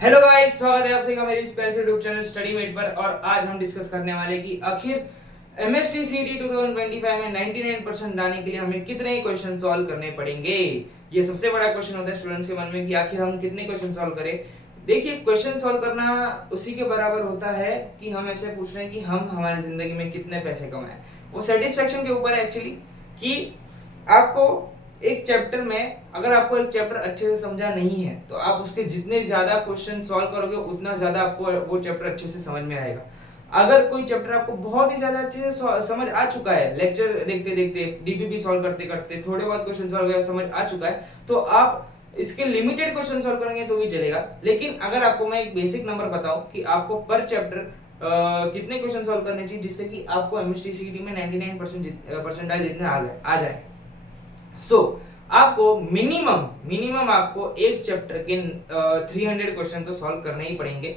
Hello guys, स्वागत है आप सभी का मेरे इस प्यारे से यूट्यूब चैनल स्टडी मेट पर। और आज हम डिस्कस करने वाले कि आखिर एमएसटी सीटी 2025 में 99% लाने के लिए हमें कितने क्वेश्चन सॉल्व करने पड़ेंगे। ये सबसे बड़ा क्वेश्चन होता है स्टूडेंट्स के मन में कि आखिर हम कितने क्वेश्चन सॉल्व करें। देखिए, क्वेश्चन सॉल्व करना उसी के बराबर होता है कि हम ऐसे पूछ रहे हैं कि हम हमारी जिंदगी में कितने पैसे कमाएं। वो सेटिस्फेक्शन के ऊपर है एक्चुअली, कि आपको एक चैप्टर में, अगर आपको एक चैप्टर अच्छे से समझा नहीं है तो आप उसके जितने ज्यादा क्वेश्चन सॉल्व करोगे उतना ज्यादा आपको वो चैप्टर अच्छे से समझ में आएगा। अगर कोई चैप्टर आपको बहुत ही ज्यादा अच्छे से समझ आ चुका है, लेक्चर देखते देखते, डीपीपी सॉल्व करते करते थोड़े बहुत क्वेश्चन सॉल्व समझ आ चुका है, तो आप इसके लिमिटेड क्वेश्चन सॉल्व करेंगे तो भी चलेगा। लेकिन अगर आपको मैं एक बेसिक नंबर बताऊं कि आपको पर चैप्टर कितने क्वेश्चन सॉल्व करने चाहिए जिससे कि आपको एमएसटी सीईटी में 99% परसेंटाइल जितने आ जाए। आपको मिनिमम आपको एक चैप्टर के 300 क्वेश्चन तो सॉल्व करने ही पड़ेंगे।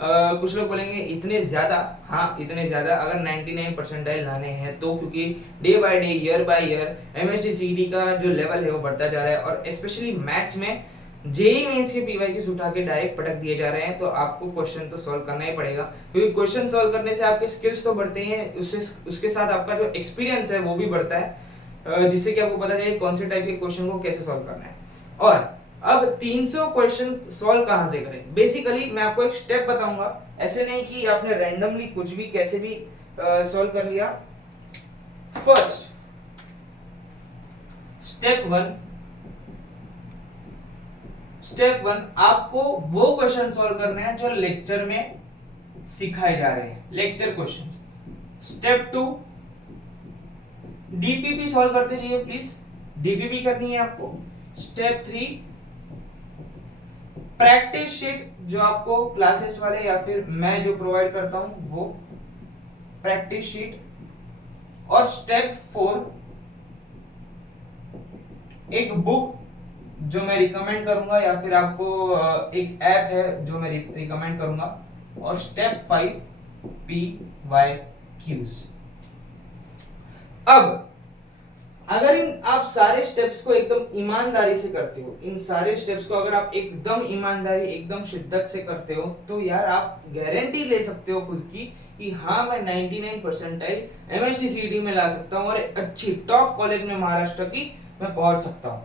कुछ लोग बोलेंगे इतने ज्यादा, हाँ इतने ज्यादा अगर 99 परसेंटाइल लाने हैं तो, क्योंकि day by day, year by year MST CET का जो लेवल है वो बढ़ता जा रहा है और स्पेशली मैथ्स में जेईई मेंस के पीवाईक्यूज उठा के डायरेक्ट पटक दिए जा रहे हैं, तो आपको क्वेश्चन तो सॉल्व करना ही पड़ेगा। क्योंकि क्वेश्चन सॉल्व करने से आपके स्किल्स तो बढ़ते हैं, उसके साथ आपका जो एक्सपीरियंस है वो भी बढ़ता है, जिससे कि आपको पता चले कौन से टाइप के क्वेश्चन को कैसे सॉल्व करना है। और अब 300 क्वेश्चन सॉल्व कहां से करें। बेसिकली मैं आपको एक स्टेप बताऊंगा, ऐसे नहीं कि आपने रैंडमली कुछ भी कैसे भी सॉल्व कर लिया। फर्स्ट स्टेप वन आपको वो क्वेश्चन सॉल्व करने हैं जो लेक्चर में सिखाए जा रहे हैं, lecture question. Step to DPP solve करते जाइए प्लीज, डीपीपी करनी है आपको। स्टेप थ्री प्रैक्टिस शीट, जो आपको क्लासेस वाले या फिर मैं जो प्रोवाइड करता हूं वो प्रैक्टिस शीट। और स्टेप फोर एक बुक जो मैं रिकमेंड करूंगा या फिर आपको एक ऐप है जो मैं रिकमेंड करूंगा। और स्टेप फाइव PYQs। अब अगर इन आप सारे स्टेप्स को एकदम ईमानदारी से करते हो, इन सारे स्टेप्स को अगर आप एकदम ईमानदारी, एकदम शिद्दत से करते हो, तो यार आप गारंटी ले सकते हो खुद की कि हाँ मैं 99 परसेंटाइल एमएसटी सीईटी में ला सकता हूँ और एक अच्छी टॉप कॉलेज में महाराष्ट्र की मैं पहुंच सकता हूँ।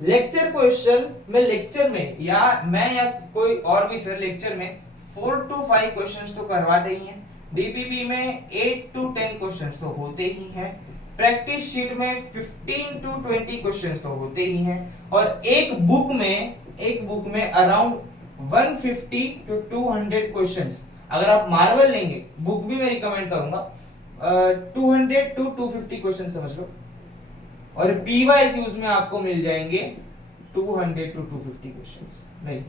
लेक्चर क्वेश्चन में, लेक्चर में या मैं या कोई और भी सर लेक्चर में 4 to 5 क्वेश्चंस तो करवाते ही हैं। डीपीपी में 8 to 10 क्वेश्चंस तो होते ही हैं। प्रैक्टिस शीट में 15 to 20 क्वेश्चंस तो होते ही हैं। और एक बुक में अराउंड 150 to 200 क्वेश्चंस। अगर आप मार्वल लेंगे, बुक भी मैं रिकमेंड करूंगा, 200 to 250 क्वेश्चन समझ लो। और पीवाईक्यूज में आपको मिल जाएंगे 200 to 250 क्वेश्चंस। नहीं,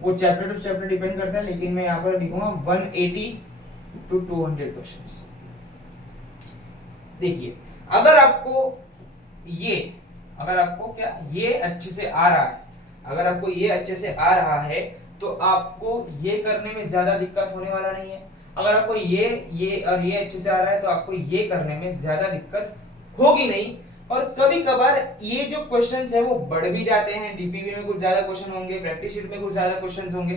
वो चैप्टर टू चैप्टर डिपेंड करता है, लेकिन मैं यहाँ पर लिखूंगा 180 to 200 क्वेश्चंस। देखिए, अगर आपको ये अच्छे से आ रहा है, अगर आपको ये अच्छे से आ रहा है तो आपको ये करने में ज्यादा दिक्कत होने वाला नहीं है। अगर आपको ये और ये अच्छे से आ रहा है तो आपको ये करने में ज्यादा दिक्कत होगी नहीं। और कभी कभार ये जो क्वेश्चंस है वो बढ़ भी जाते हैं, डीपीपी में कुछ ज्यादा क्वेश्चन होंगे, प्रैक्टिस शीट में कुछ ज्यादा क्वेश्चंस होंगे।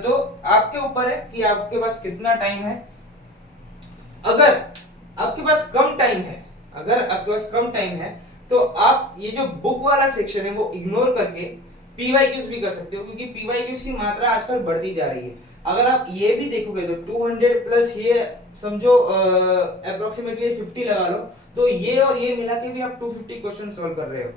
तो आपके ऊपर है कि आपके पास कितना टाइम है। अगर आपके पास कम टाइम है तो आप ये जो बुक वाला सेक्शन है वो इग्नोर करके पीवाईक्यूज भी कर सकते हो, क्योंकि पीवाईक्यूज की मात्रा आजकल बढ़ती जा रही है। अगर आप ये भी देखोगे तो 200 प्लस ये समझो अप्रोक्सीमेटली 50 लगा लो, तो ये और ये मिला के भी आप 250 क्वेश्चन सॉल्व कर रहे हो।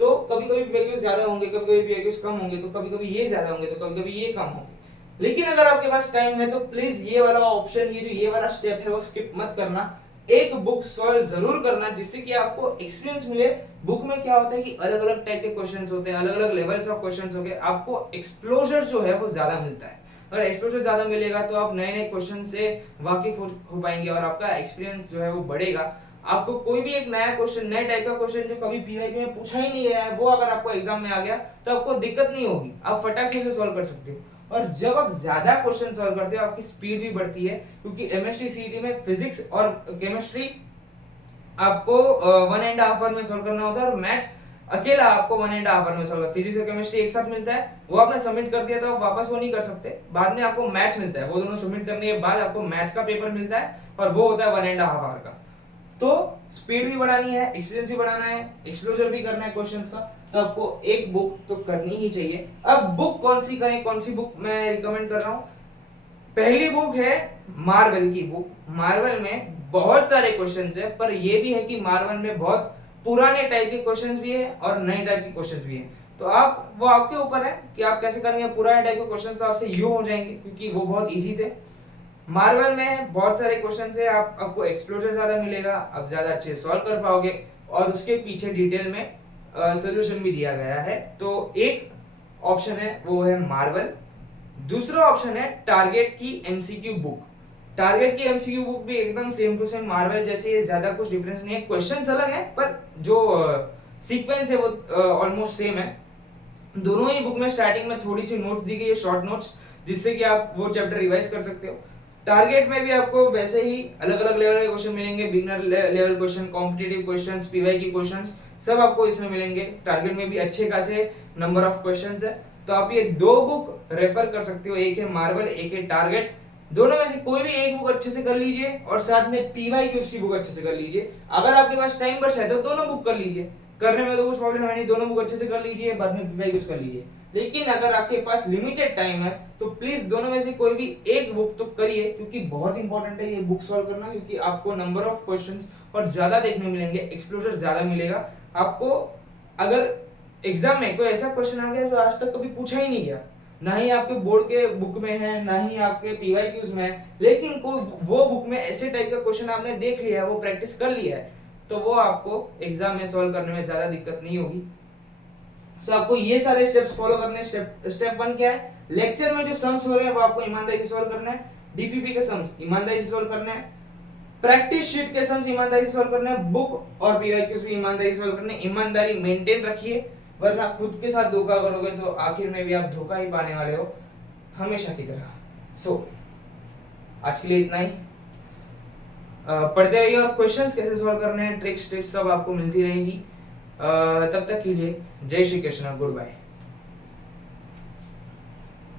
तो कभी कभी पीवाईक्यूज ज्यादा होंगे, कभी कभी पीवाईक्यूज कम होंगे, तो कभी कभी ये ज्यादा होंगे तो कभी कभी ये कम होंगे। लेकिन अगर आपके पास टाइम है तो प्लीज ये वाला ऑप्शन, ये वाला स्टेप है वो स्किप मत करना। एक बुक सॉल्व जरूर करना, जिससे कि आपको एक्सपीरियंस मिले। बुक में क्या होता है कि अलग अलग टाइप के क्वेश्चंस होते हैं, अलग अलग लेवल्स ऑफ क्वेश्चंस होंगे, आपको एक्सप्लोजर जो है वो ज्यादा मिलता है। अगर एक्सप्लोजर ज्यादा मिलेगा तो आप नए नए क्वेश्चन से वाकिफ हो पाएंगे और आपका एक्सपीरियंस जो है वो बढ़ेगा। आपको कोई भी एक नया क्वेश्चन, नए टाइप का क्वेश्चन जो कभी पीवाईक्यू में पूछा ही नहीं गया है, वो अगर आपको एग्जाम में आ गया तो आपको दिक्कत नहीं होगी, आप फटाक से सॉल्व कर सकते हो। और जब आप ज्यादा क्वेश्चन सॉल्व करते हो आपकी स्पीड भी बढ़ती है, क्योंकि एमएसटी सीईटी में फिजिक्स और केमिस्ट्री आपको 1.5 आवर में सॉल्व करना होता है और मैथ्स अकेला आपको 1.5 आवर में सॉल्व, फिजिक्स और केमिस्ट्री एक साथ मिलता है, वो आपने सबमिट कर दिया तो आप वापस वो नहीं कर सकते, बाद में आपको मैथ्स मिलता है, वो दोनों सबमिट करने के बाद आपको मैथ्स का पेपर मिलता है और वो होता है 1.5 आवर का। तो स्पीड भी बढ़ानी है, एक्सपीरियंस भी बढ़ाना है, एक्सप्लोजर भी करना है क्वेश्चंस का, तो आपको एक बुक तो करनी ही चाहिए। अब बुक कौन सी करें, कौन सी बुक मैं रिकमेंड कर रहा हूँ? पहली बुक है मार्वल की बुक। मार्वल में बहुत सारे क्वेश्चंस है, पर ये भी है कि मार्वल में बहुत पुराने टाइप के क्वेश्चंस भी है और नए टाइप के क्वेश्चंस भी है, तो आप वो आपके ऊपर है कि आप कैसे करेंगे। पुराने टाइप के क्वेश्चंस तो आपसे यूं हो जाएंगे क्योंकि वो बहुत इजी थे। मार्वल में बहुत सारे क्वेश्चंस है, आपको एक्सप्लोजर ज्यादा मिलेगा, आप ज्यादा अच्छे सॉल्व कर पाओगे और उसके पीछे डिटेल में सोल्यूशन भी दिया गया है। तो एक ऑप्शन है वो है मार्वल। दूसरा ऑप्शन है टारगेट की एमसीक्यू बुक। टारगेट की एमसीक्यू बुक भी एकदम सेम टू सेम मार्वल जैसी है, ज्यादा कुछ डिफरेंस नहीं है, क्वेश्चंस अलग है पर जो सीक्वेंस है वो ऑलमोस्ट सेम है। दोनों ही बुक में स्टार्टिंग में थोड़ी सी नोट्स दी गई है, शॉर्ट नोट्स, जिससे कि आप वो चैप्टर रिवाइज कर सकते हो। टारगेट में भी आपको वैसे ही अलग अलग लेवल के क्वेश्चन मिलेंगे, beginner level question, competitive questions, PY Q questions, सब आपको इसमें मिलेंगे। टारगेट में भी अच्छे खासे नंबर ऑफ क्वेश्चंस है, तो आप ये दो बुक रेफर कर सकते हो, एक है मार्वल, एक है टारगेट। दोनों में से कोई भी एक बुक अच्छे से कर लीजिए और साथ में पीवाई की उसकी बुक अच्छे से कर लीजिए। अगर आपके पास टाइम बचा है तो दोनों बुक कर लीजिए, करने में तो कुछ प्रॉब्लम है नहीं, दोनों बुक अच्छे से कर लीजिए, बाद में पीवाई यूज कर लीजिए। लेकिन अगर आपके पास लिमिटेड टाइम है तो प्लीज दोनों में से कोई भी एक बुक तो करिए, क्योंकि बहुत इंपॉर्टेंट है ये बुक सॉल्व करना, क्योंकि आपको नंबर ऑफ क्वेश्चंस और ज्यादा देखने मिलेंगे, एक्सप्लोजर ज्यादा मिलेगा आपको। अगर एग्जाम में कोई ऐसा क्वेश्चन आ गया जो आज तक कभी पूछा ही नहीं गया, ना ही आपके बोर्ड के बुक में है, ना ही आपके पीवाईक्यूज में है, लेकिन कोई वो बुक में ऐसे टाइप का क्वेश्चन आपने देख लिया है, वो प्रैक्टिस कर लिया है, तो वो आपको एग्जाम में सॉल्व करने में ज्यादा दिक्कत नहीं होगी। सो आपको ये सारे स्टेप्स फॉलो करने हैं। स्टेप 1 क्या है? लेक्चर में जो सम्स हो रहे हैं वो आपको ईमानदारी से सॉल्व करना है, डीपीपी के सम्स ईमानदारी से सॉल्व करना है, प्रैक्टिस शीट के सम्स ईमानदारी से सॉल्व करना है, बुक और पीवाईक्यूज भी ईमानदारी से सॉल्व करने हैं। ईमानदारी मेंटेन रखिए, वरना खुद के साथ धोखा करोगे तो आखिर में भी आप धोखा ही पाने वाले हो, हमेशा की तरह। सो आज के लिए इतना ही। पढ़ते रहिए और क्वेश्चंस कैसे सॉल्व करने हैं, ट्रिक्स टिप्स सब आपको मिलती रहेगी। तब तक के लिए जय श्री कृष्ण, गुड बाय।